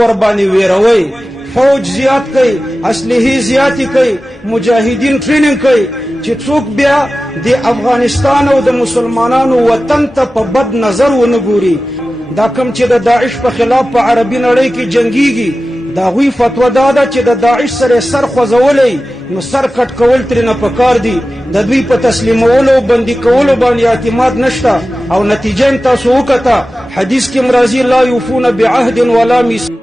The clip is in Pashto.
قربانی ویروي فوج زیات کوي اسلحې زیاتې کوي مجاهدین ټریننګ کوي چې څوک بیا د افغانستان او د مسلمانانو وطن ته په بد نظر ونه ګوري. دا کوم چې د داعش په خلاف په عربي نړۍ کې جنگيږي دا غوی فتوا دا ده چې د داعش سره سر خوځولې نو سر کټ کول ترنه پکار دي. د دوی په تسلیمولو او بندي کولو باندې اعتماد نشته او نتیجه تاسو وکړه. حدیث کې مرضی لا یوفون بعهد ولا میثاق